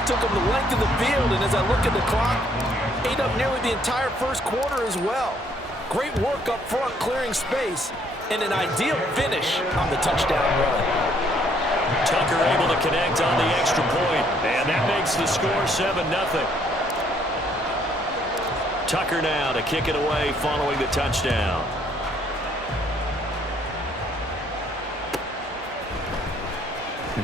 drive took him the length of the field, and as I look at the clock, ate up nearly the entire first quarter as well. Great work up front, clearing space, and an ideal finish on the touchdown run. Tucker able to connect on the extra point, and that makes the score 7-0. Tucker now to kick it away following the touchdown.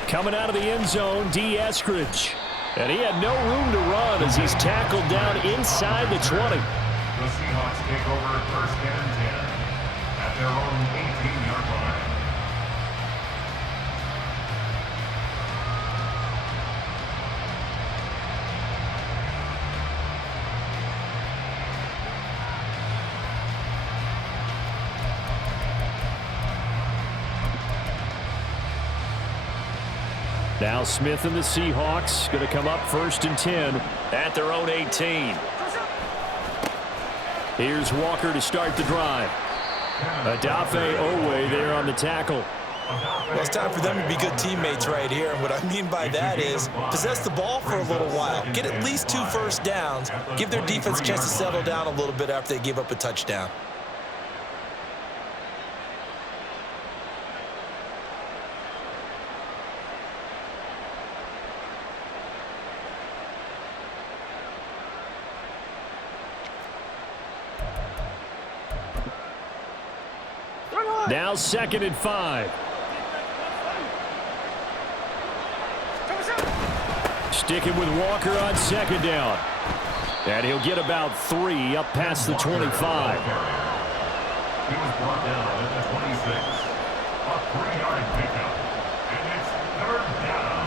Coming out of the end zone, D. Eskridge. And he had no room to run as he's tackled down inside the 20. The Seahawks take over first and 10 at their own 18-yard line. Now Smith and the Seahawks going to come up first and 10 at their own 18. Here's Walker to start the drive. Adafe Owe there on the tackle. Well, it's time for them to be good teammates right here. And what I mean by that is possess the ball for a little while. Get at least 2 first downs. Give their defense a chance to settle down a little bit after they give up a touchdown. Now 2nd and 5. Sticking with Walker on 2nd down. And he'll get about 3 up past the 25. He was brought down at the 26. A 3-yard pickup. And it's 3rd down.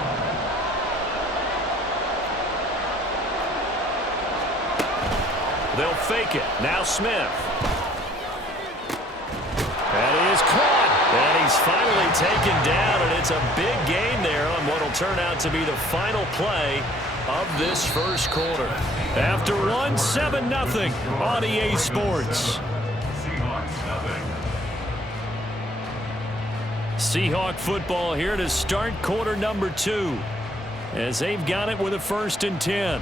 They'll fake it. Now Smith. That is caught. And he's finally taken down, and it's a big gain there on what will turn out to be the final play of this first quarter. After one, 7-0 on EA Sports. Seahawk football here to start quarter number 2 as they've got it with a 1st and 10.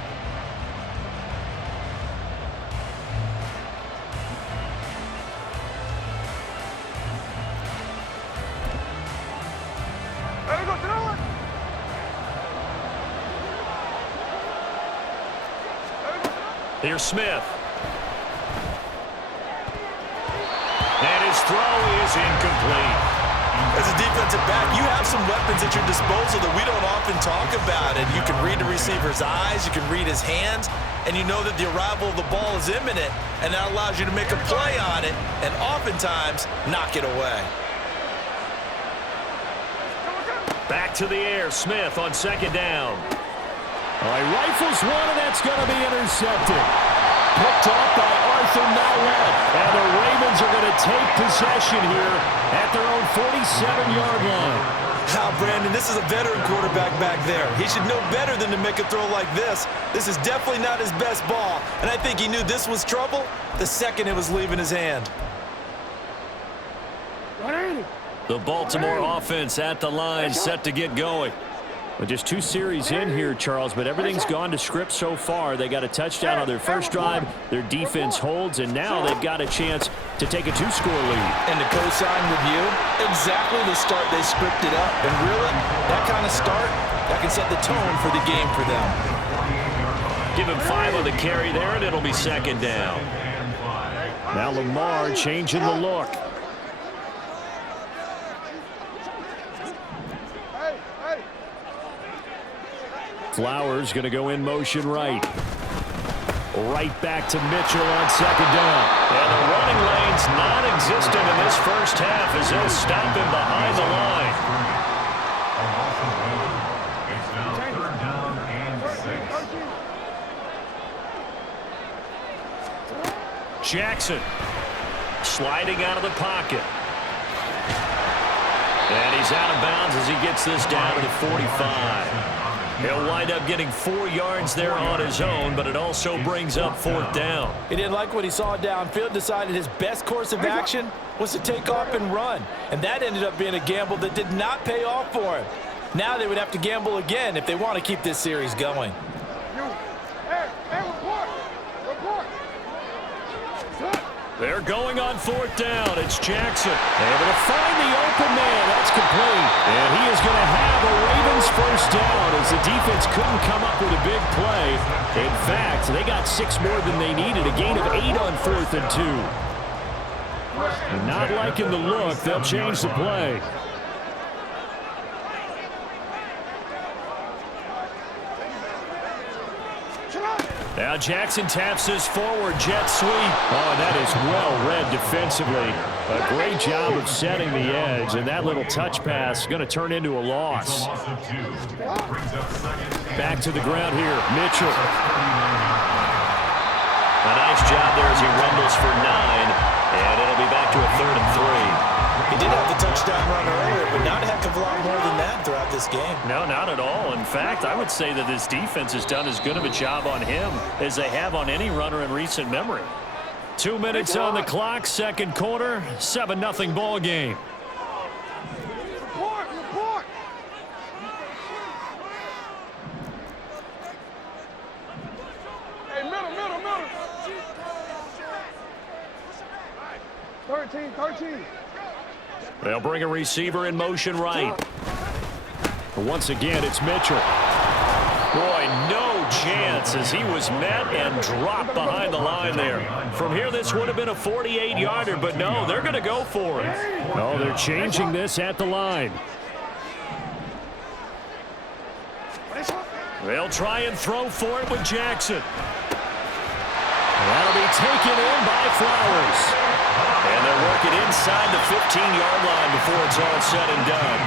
Here's Smith. And his throw is incomplete. As a defensive back, you have some weapons at your disposal that we don't often talk about. And you can read the receiver's eyes, you can read his hands, and you know that the arrival of the ball is imminent, and that allows you to make a play on it and oftentimes knock it away. Back to the air. Smith on 2nd down. All right, rifles one, and that's going to be intercepted. Picked off by Arthur Nowell. And the Ravens are going to take possession here at their own 47-yard line. Now, Brandon, this is a veteran quarterback back there. He should know better than to make a throw like this. This is definitely not his best ball, and I think he knew this was trouble the second it was leaving his hand. The Baltimore offense at the line, set to get going. Well, just 2 series in here, Charles, but everything's gone to script so far. They got a touchdown on their first drive. Their defense holds, and now they've got a chance to take a 2-score lead. And to co-sign with you, exactly the start they scripted up. And really, that kind of start, that can set the tone for the game for them. Give him 5 on the carry there, and it'll be 2nd down. Now Lamar changing the look. Flowers going to go in motion right. Right back to Mitchell on 2nd down. And the running lane's non-existent in this first half as they'll stop him behind the line. It's now 3rd down and 6. Jackson sliding out of the pocket. And he's out of bounds as he gets this down to the 45. He'll wind up getting 4 yards there on his own, but it also brings up 4th down. He didn't like what he saw downfield, decided his best course of action was to take off and run. And that ended up being a gamble that did not pay off for him. Now they would have to gamble again if they want to keep this series going. They're going on fourth down. It's Jackson. Able to find the open man. That's complete. And he is going to have a Ravens first down as the defense couldn't come up with a big play. In fact, they got 6 more than they needed. A gain of 8 on 4th and 2. Not liking the look. They'll change the play. Now Jackson taps his forward jet sweep. Oh, that is well read defensively. A great job of setting the edge, and that little touch pass is going to turn into a loss. Back to the ground here, Mitchell. A nice job there as he rumbles for 9, and it'll be back to a 3rd and 3. He did have the touchdown run earlier, but not a heck of a lot more than that throughout this game. No, not at all. In fact, I would say that this defense has done as good of a job on him as they have on any runner in recent memory. 2 minutes on the clock, second quarter, 7-0 ball game. Hey, middle. 13. They'll bring a receiver in motion right. Once again, it's Mitchell. Boy, no chance as he was met and dropped behind the line there. From here, this would have been a 48-yarder, but no, they're going to go for it. Oh, they're changing this at the line. They'll try and throw for it with Jackson. That'll be taken in by Flowers. And they'll work it inside the 15-yard line before it's all said and done.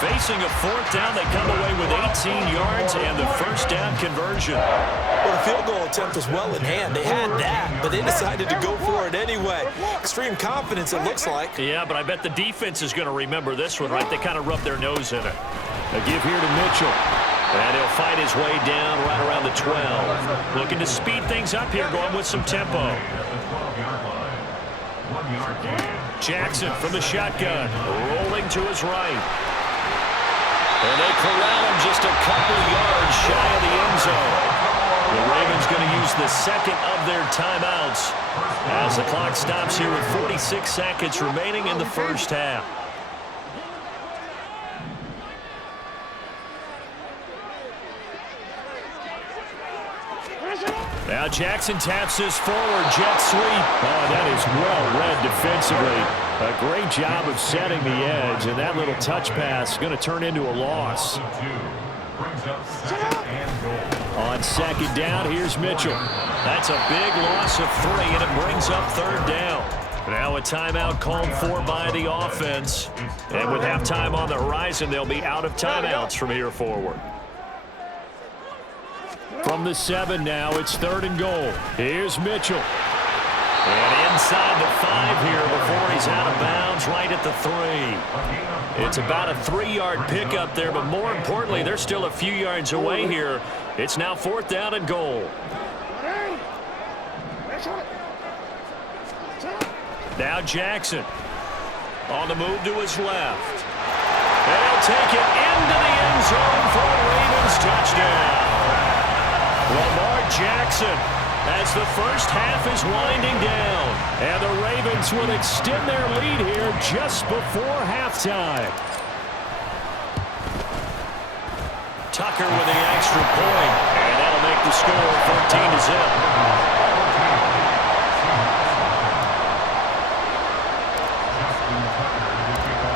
Facing a 4th down, they come away with 18 yards and the first down conversion. Well, the field goal attempt was well in hand. They had that, but they decided to go for it anyway. Extreme confidence, it looks like. Yeah, but I bet the defense is going to remember this one, right? They kind of rubbed their nose in it. A give here to Mitchell. And he'll fight his way down right around the 12. Looking to speed things up here, going with some tempo. Jackson from the shotgun, rolling to his right. And they corral him just a couple yards shy of the end zone. The Ravens going to use the second of their timeouts as the clock stops here with 46 seconds remaining in the first half. Now Jackson taps his forward jet sweep. Oh, that is well read defensively. A great job of setting the edge, and that little touch pass is going to turn into a loss. On second down, here's Mitchell. That's a big loss of 3, and it brings up 3rd down. Now a timeout called for by the offense. And with halftime on the horizon, they'll be out of timeouts from here forward. From the 7 now, it's 3rd and goal. Here's Mitchell. And inside the 5 here before he's out of bounds right at the 3. It's about a 3-yard pickup there, but more importantly, they're still a few yards away here. It's now 4th down and goal. Now Jackson on the move to his left. And he'll take it into the end zone for a Ravens touchdown. Lamar Jackson as the first half is winding down. And the Ravens will extend their lead here just before halftime. Tucker with the extra point, and that'll make the score 14-0.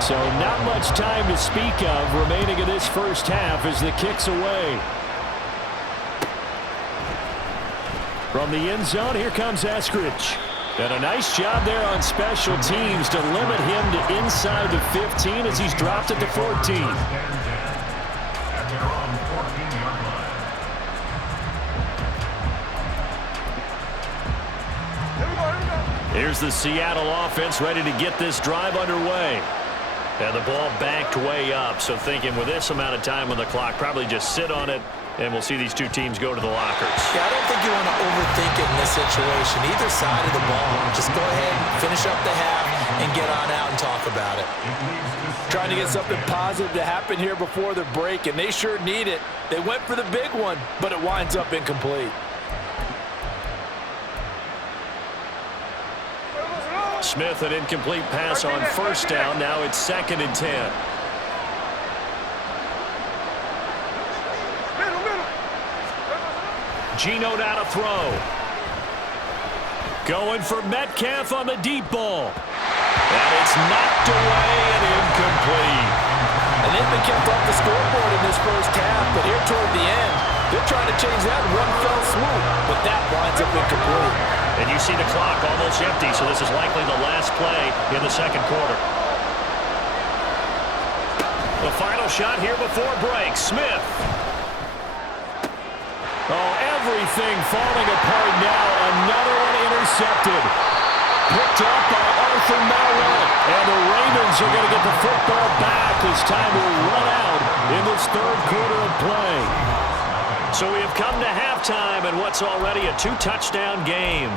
So not much time to speak of remaining in this first half as the kick's away. From the end zone, here comes Eskridge. And a nice job there on special teams to limit him to inside the 15 as he's dropped at the 14. Here's the Seattle offense ready to get this drive underway. And the ball backed way up, so thinking with this amount of time on the clock, probably just sit on it, and we'll see these two teams go to the lockers. Yeah, I don't think you want to overthink it in this situation. Either side of the ball, just go ahead and finish up the half. and get on out and talk about it. Trying to get something positive to happen here before the break, and they sure need it. They went for the big one, but it winds up incomplete. Smith, an incomplete pass on first down. Now it's 2nd and 10. Geno now to throw. Going for Metcalf on the deep ball. And it's knocked away and incomplete. And they've been kept off the scoreboard in this first half, but here toward the end, they're trying to change that in one fell swoop, but that winds up incomplete. And you see the clock almost empty, so this is likely the last play in the second quarter. The final shot here before break. Smith. Oh, everything falling apart now. Another one intercepted. Picked up by Arthur Mallett. And the Ravens are going to get the football back as time will run out in this third quarter of play. So we have come to halftime in what's already a 2-touchdown game.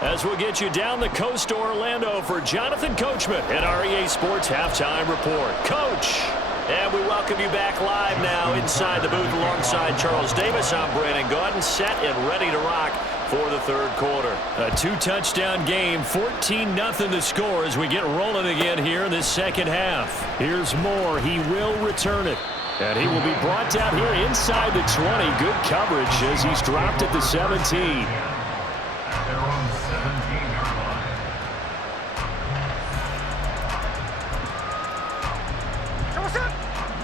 As we'll get you down the coast to Orlando for Jonathan Coachman and our EA Sports Halftime Report. Coach! And we welcome you back live now inside the booth alongside Charles Davis. I'm Brandon Gaudin, set and ready to rock for the third quarter. A 2-touchdown game, 14-0 the score as we get rolling again here in this second half. Here's Moore. He will return it. And he will be brought down here inside the 20. Good coverage as he's dropped at the 17. Their own 17-yard line.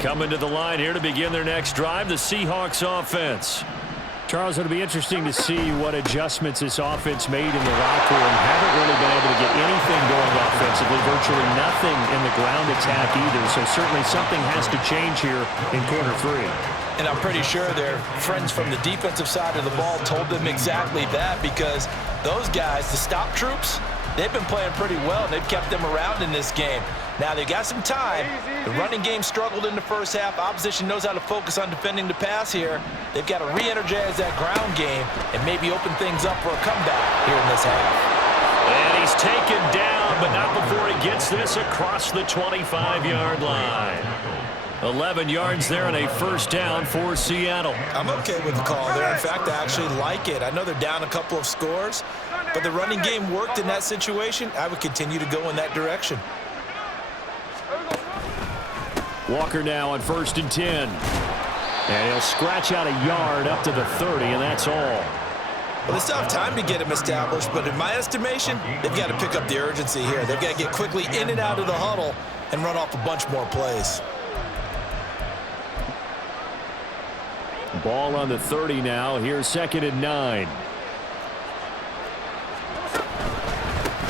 Coming to the line here to begin their next drive, the Seahawks offense. Charles, it'll be interesting to see what adjustments this offense made in the locker room. Haven't really been able to get anything going offensively, virtually nothing in the ground attack either. So certainly something has to change here in quarter 3. And I'm pretty sure their friends from the defensive side of the ball told them exactly that, because those guys, the stop troops, they've been playing pretty well. They've kept them around in this game. Now, they've got some time. The running game struggled in the first half. Opposition knows how to focus on defending the pass here. They've got to re-energize that ground game and maybe open things up for a comeback here in this half. And he's taken down, but not before he gets this across the 25-yard line. 11 yards there and a first down for Seattle. I'm okay with the call there. In fact, I actually like it. I know they're down a couple of scores, but the running game worked in that situation. I would continue to go in that direction. Walker now on 1st and 10. And he'll scratch out a yard up to the 30, and that's all. Well, they still have time to get him established, but in my estimation, they've got to pick up the urgency here. They've got to get quickly in and out of the huddle and run off a bunch more plays. Ball on the 30 now. Here's 2nd and 9.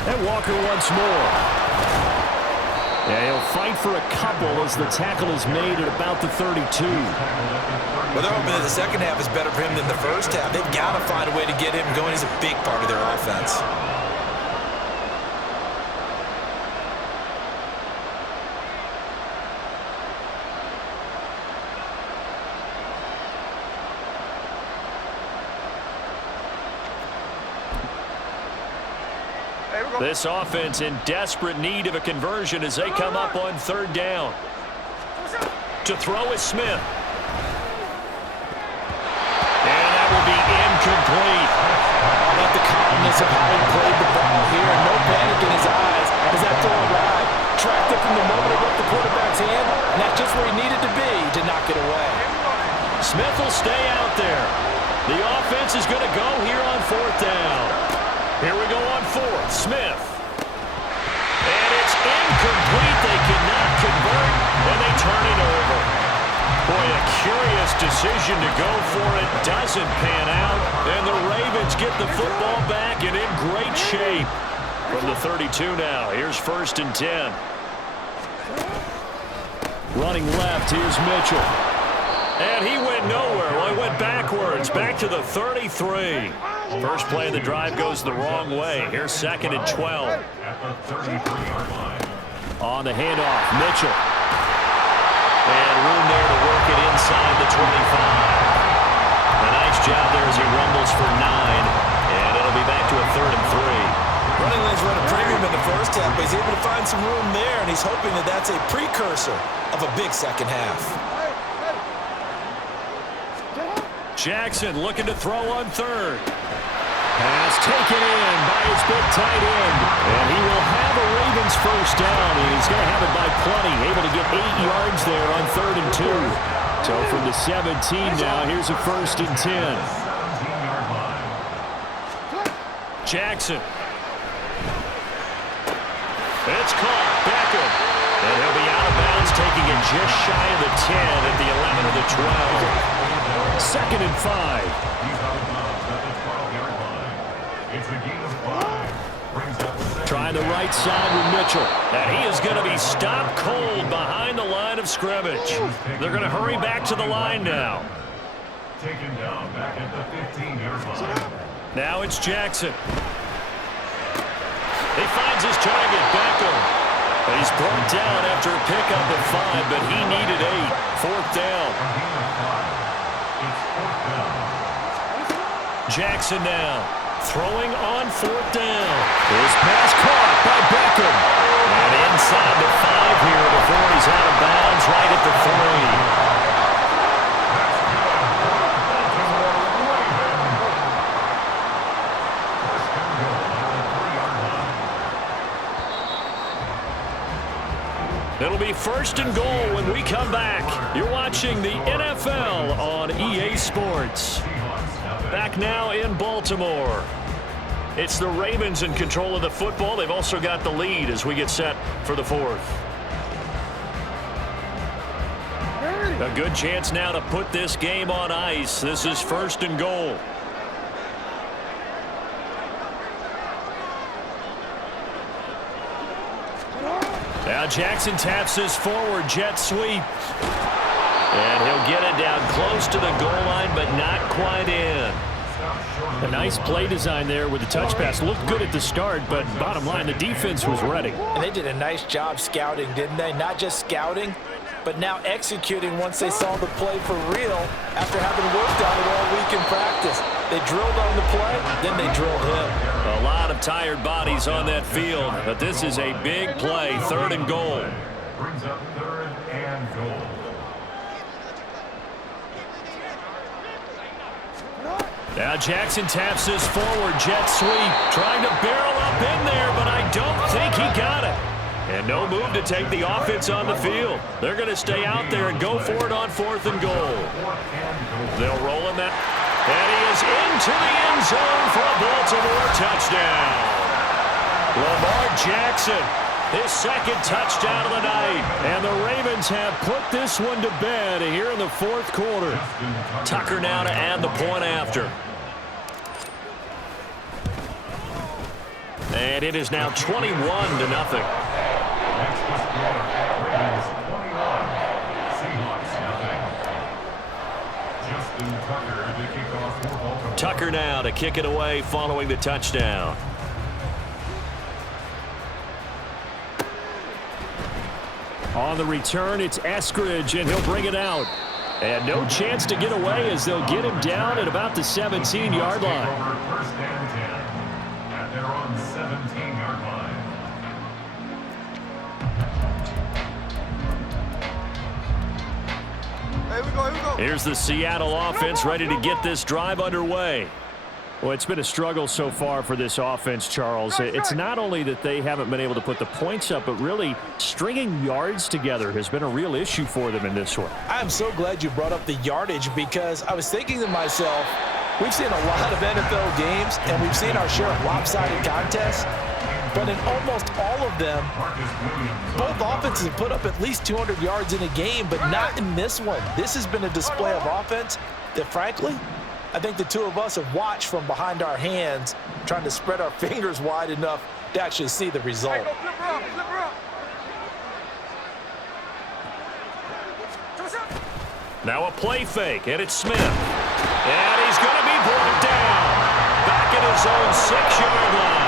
And Walker once more. Yeah, he'll fight for a couple as the tackle is made at about the 32. Well, they're hoping that the second half is better for him than the first half. They've got to find a way to get him going. He's a big part of their offense. This offense in desperate need of a conversion as they come up on 3rd down. To throw is Smith. And that will be incomplete. I like the calmness of how he played the ball here, and no panic in his eyes as that throw arrived. Tracked it from the moment it left the quarterback's hand, and that's just where he needed to be to knock it away. Smith will stay out there. The offense is going to go here on 4th down. Here we go on 4th. Smith. And it's incomplete. They cannot convert, and they turn it over. Boy, a curious decision to go for it. Doesn't pan out, and the Ravens get the football back and in great shape. From the 32 now, here's 1st and 10. Running left, here's Mitchell. And he went nowhere. Well, he went backwards, back to the 33. First play of the drive goes the wrong way. Here's 2nd and 12. At the 33-yard line. On the handoff, Mitchell. And room there to work it inside the 25. A nice job there as he rumbles for 9. And it'll be back to a 3rd and 3. Running lanes run a premium in the first half, but he's able to find some room there, and he's hoping that that's a precursor of a big second half. Jackson looking to throw on third. Pass taken in by his big tight end. And he will have a Ravens first down. And he's going to have it by plenty. Able to get 8 yards there on 3rd and 2. So from the 17 now, here's a 1st and 10. Jackson. It's caught. Beckham. And he'll be out of bounds, taking it just shy of the 10 at the 11 of the 12. 2nd and 5. Trying the right side with Mitchell. And he is going to be stopped cold behind the line of scrimmage. They're going to hurry back to the line now. Taken down back at the 15-yard line. Now it's Jackson. He finds his target, Beckham. He's brought down after a pickup of 5, but he needed 8. 4th down. Jackson now. Throwing on 4th down. His pass caught by Beckham. And inside the 5 here before he's out of bounds right at the 3. It'll be 1st and goal when we come back. You're watching the NFL on EA Sports. Back now in Baltimore. It's the Ravens in control of the football. They've also got the lead as we get set for the 4th. A good chance now to put this game on ice. This is 1st and goal. Now Jackson taps his forward jet sweep. And he'll get it down close to the goal line, but not quite in. A nice play design there with the touch pass. Looked good at the start, but bottom line, the defense was ready. And they did a nice job scouting, didn't they? Not just scouting, but now executing once they saw the play for real after having worked on it all week in practice. They drilled on the play, then they drilled him. A lot of tired bodies on that field, but this is a big play, 3rd and goal. Brings up 3rd and goal. Now Jackson taps his forward jet sweep, trying to barrel up in there, but I don't think he got it. And no move to take the offense on the field. They're going to stay out there and go for it on 4th and goal. They'll roll him that. And he is into the end zone for a Baltimore touchdown. Lamar Jackson, his 2nd touchdown of the night. And the Ravens have put this one to bed here in the 4th quarter. Tucker now to add the point after. And it is now 21-0. Tucker now to kick it away following the touchdown. On the return, it's Eskridge, and he'll bring it out. And no chance to get away as they'll get him down at about the 17-yard line. 1st and 10 at their own 17-yard line. Here we go. Here's the Seattle offense ready to get this drive underway. Well, it's been a struggle so far for this offense, Charles. It's not only that they haven't been able to put the points up, but really stringing yards together has been a real issue for them in this one. I'm so glad you brought up the yardage because I was thinking to myself, we've seen a lot of NFL games and we've seen our share of lopsided contests, but in almost all of them, both offenses have put up at least 200 yards in a game, but not in this one. This has been a display of offense that, frankly, I think the two of us have watched from behind our hands, trying to spread our fingers wide enough to actually see the result. Now a play fake, and it's Smith. And he's going to be brought down. Back at his own 6-yard line.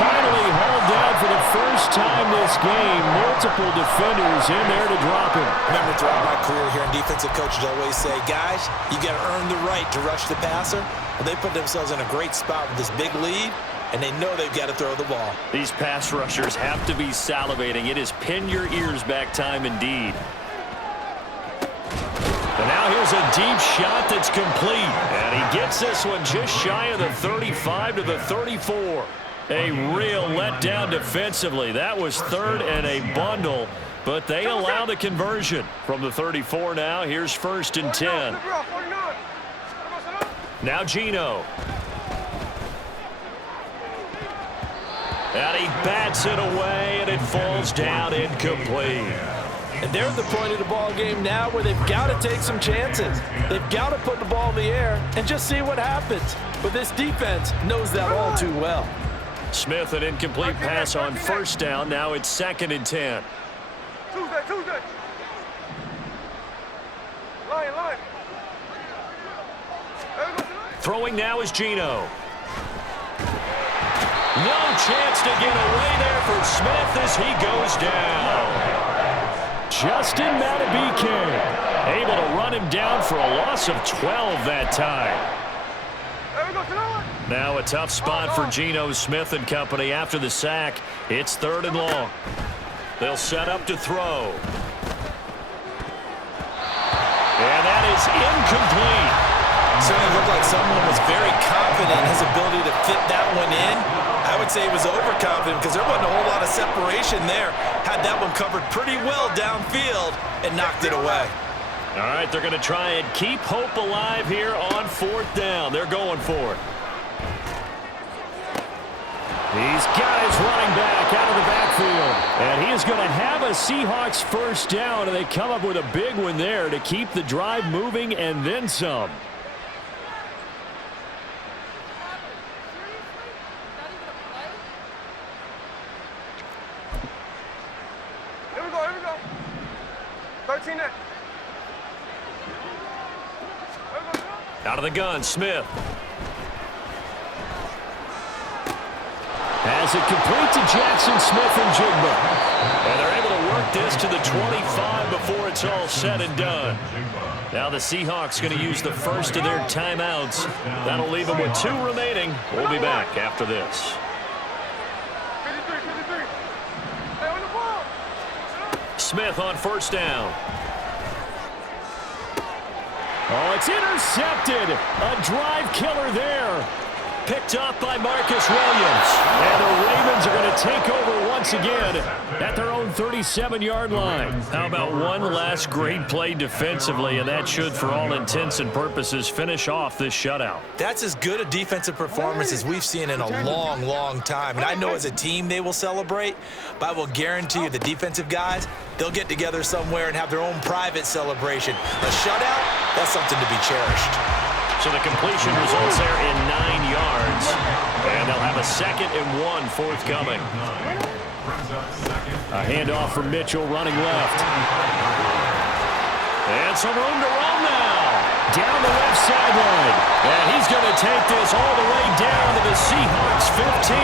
Finally hauled down for the first time this game. Multiple defenders in there to drop him. Remember, throughout my career here in defensive coaches always say, guys, you got to earn the right to rush the passer. Well, they put themselves in a great spot with this big lead. and they know they've got to throw the ball. These pass rushers have to be salivating. It is pin your ears back time indeed. And now here's a deep shot that's complete. And he gets this one just shy of the 35 to the 34. A real letdown defensively. That was 3rd and a bundle, but they allow the conversion. From the 34 now, here's 1st and 10. Now Geno. And he bats it away, and it falls down incomplete. And they're at the point of the ball game now where they've got to take some chances. They've got to put the ball in the air and just see what happens. But this defense knows that all too well. Smith, an incomplete pass on 1st down. Now it's 2nd and 10. Tuesday. Line. Throwing now is Geno. No chance to get away there for Smith as he goes down. Justin Madubuike able to run him down for a loss of 12 that time. Now a tough spot for Geno Smith and company after the sack. It's 3rd and long. They'll set up to throw. And that is incomplete. Certainly looked like someone was very confident in his ability to fit that one in. I would say he was overconfident because there wasn't a whole lot of separation there. Had that one covered pretty well downfield and knocked it away. All right, they're going to try and keep hope alive here on 4th down. They're going for it. These guys running back out of the backfield. And he is going to have a Seahawks 1st down, and they come up with a big one there to keep the drive moving and then some. Here we go. 13 there. Out of the gun, Smith. Has it complete to Jackson Smith and Jigba. And they're able to work this to the 25 before it's all said and done. Now the Seahawks going to use the first of their timeouts. That'll leave them with 2 remaining. We'll be back after this. 53. Hey, on the ball. Smith on 1st down. Oh, it's intercepted. A drive killer there. Picked off by Marcus Williams. And the Ravens are going to take over once again at their own 37-yard line. How about one last great play defensively, and that should, for all intents and purposes, finish off this shutout. That's as good a defensive performance as we've seen in a long, long time. And I know as a team they will celebrate, but I will guarantee you the defensive guys, they'll get together somewhere and have their own private celebration. A shutout, that's something to be cherished. So the completion results there in 9 yards. And they'll have a 2nd and 1 forthcoming. A handoff from Mitchell running left. And some room to run now. Down the left sideline. And he's going to take this all the way down to the Seahawks 15.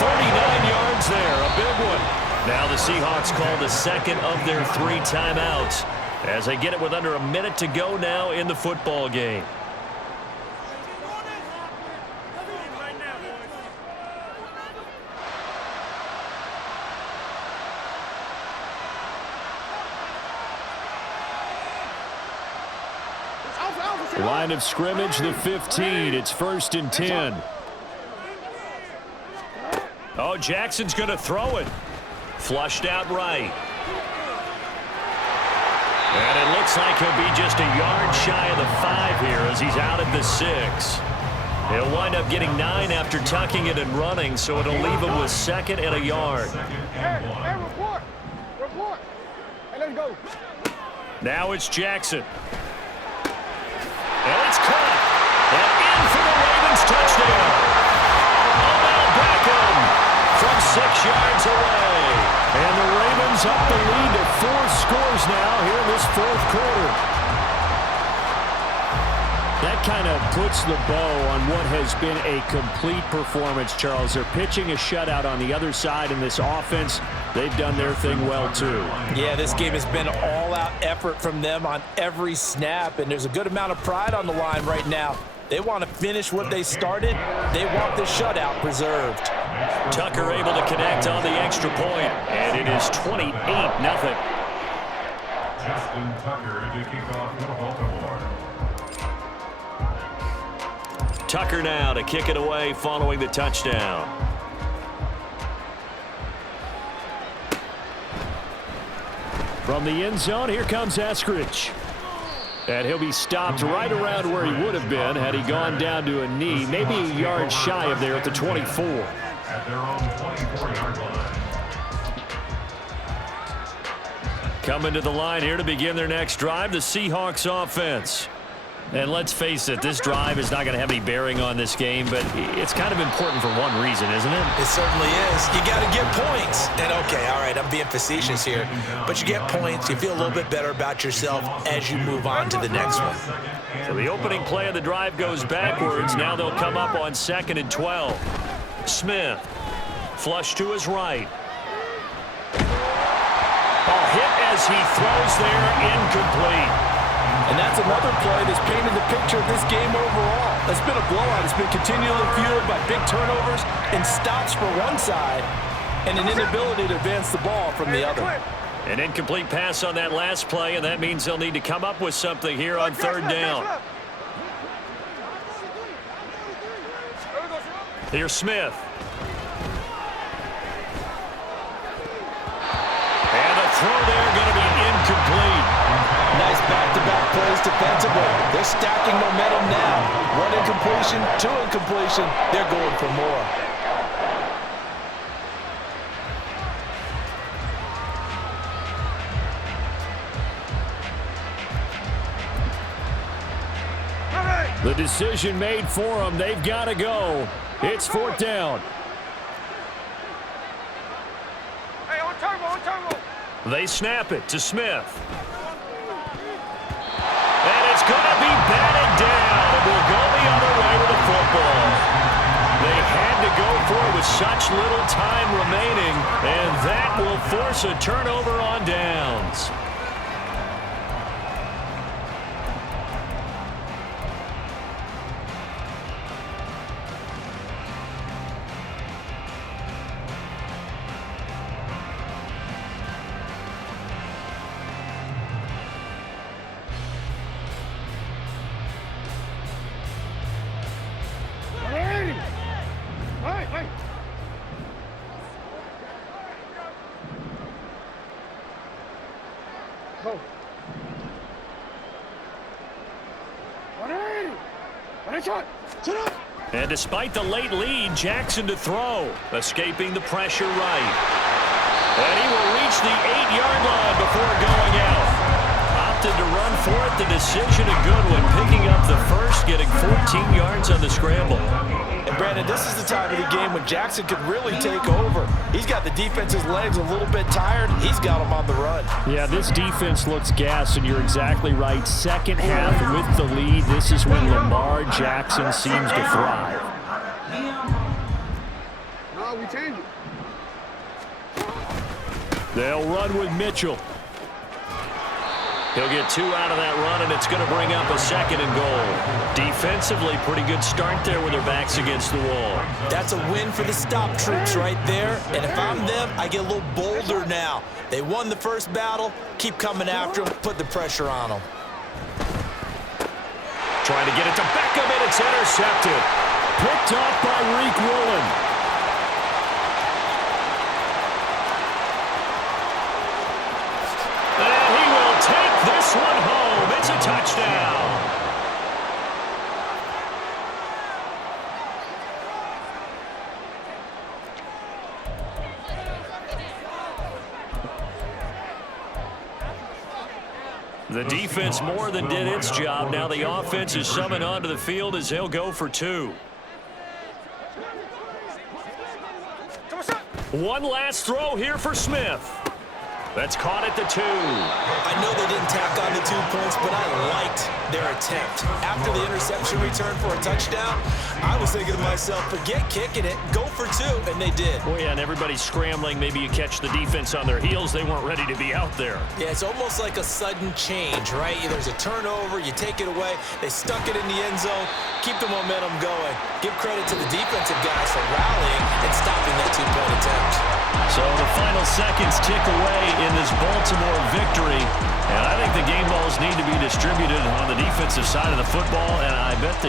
39 yards there, a big one. Now the Seahawks call the 2nd of their 3 timeouts as they get it with under a minute to go now in the football game. Line of scrimmage, the 15. It's 1st and 10. Oh, Jackson's going to throw it. Flushed out right. And it looks like he'll be just a yard shy of the 5 here as he's out at the 6. He'll wind up getting 9 after tucking it and running, so it'll leave him with 2nd and a yard. Hey, report. Hey, let's go. Now it's Jackson. And it's caught. And in for the Ravens touchdown. Odell Beckham from 6 yards away. And the Ravens up the lead to 4 scores now here in this 4th quarter. That kind of puts the bow on what has been a complete performance, Charles. They're pitching a shutout on the other side in this offense. They've done their thing well, too. Yeah, this game has been all-out effort from them on every snap, and there's a good amount of pride on the line right now. They want to finish what they started. They want the shutout preserved. Tucker able to connect on the extra point, and it is 28-0. Justin Tucker to kick off for Baltimore. Tucker now to kick it away following the touchdown. From the end zone, here comes Eskridge. And he'll be stopped right around where he would have been had he gone down to a knee, maybe a yard shy of there at the 24. At their own 24-yard line. Coming to the line here to begin their next drive, the Seahawks offense. And let's face it, this drive is not going to have any bearing on this game, but it's kind of important for one reason, isn't it? It certainly is. You got to get points. And, okay, all right, I'm being facetious here. But you get points. You feel a little bit better about yourself as you move on to the next one. So the opening play of the drive goes backwards. Now they'll come up on 2nd and 12. Smith, flush to his right. Ball hit as he throws there, incomplete. And that's another play that's painted the picture of this game overall. It's been a blowout. It's been continually fueled by big turnovers and stops for one side and an inability to advance the ball from the other. An incomplete pass on that last play, and that means they'll need to come up with something here on 3rd down. Here's Smith. And a throw there going to be incomplete. Nice back-to-back plays defensively. They're stacking momentum now. 1 incompletion, 2 incompletion. They're going for more. The decision made for them. They've got to go. It's 4th down. They snap it to Smith. And it's going to be batted down. It will go the other way with the football. They had to go for it with such little time remaining, and that will force a turnover on downs. And despite the late lead, Jackson to throw, escaping the pressure right. And he will reach the 8-yard line before going out. Opted to run for it. The decision a good one, picking up the first, getting 14 yards on the scramble. And Brandon, this is the time of the game when Jackson could really take over. He's got the defense's legs a little bit tired. He's got them on the run. Yeah, this defense looks gassed, and you're exactly right. Second half with the lead, this is when Lamar Jackson seems to thrive. No, we change it. They'll run with Mitchell. He'll get 2 out of that run, and it's going to bring up a 2nd and goal. Defensively, pretty good start there with their backs against the wall. That's a win for the stop troops right there. And if I'm them, I get a little bolder now. They won the first battle. Keep coming after them. Put the pressure on them. Trying to get it to Beckham, and it's intercepted. Picked off by Reek Woolen. This one home. It's a touchdown. The defense more than did its job. Now the offense is summoned onto the field as they'll go for 2. One last throw here for Smith. That's caught at the 2. I know they didn't tack on the 2 points, but I liked their attempt. After the interception return for a touchdown, I was thinking to myself, forget kicking it, go for 2, and they did. Oh, yeah, and everybody's scrambling. Maybe you catch the defense on their heels. They weren't ready to be out there. Yeah, it's almost like a sudden change, right? There's a turnover, you take it away. They stuck it in the end zone. keep the momentum going. Give credit to the defensive guys for rallying and stopping that two-point attempt. So the final seconds tick away in this Baltimore victory. And I think the game balls need to be distributed on the defensive side of the football, and I bet the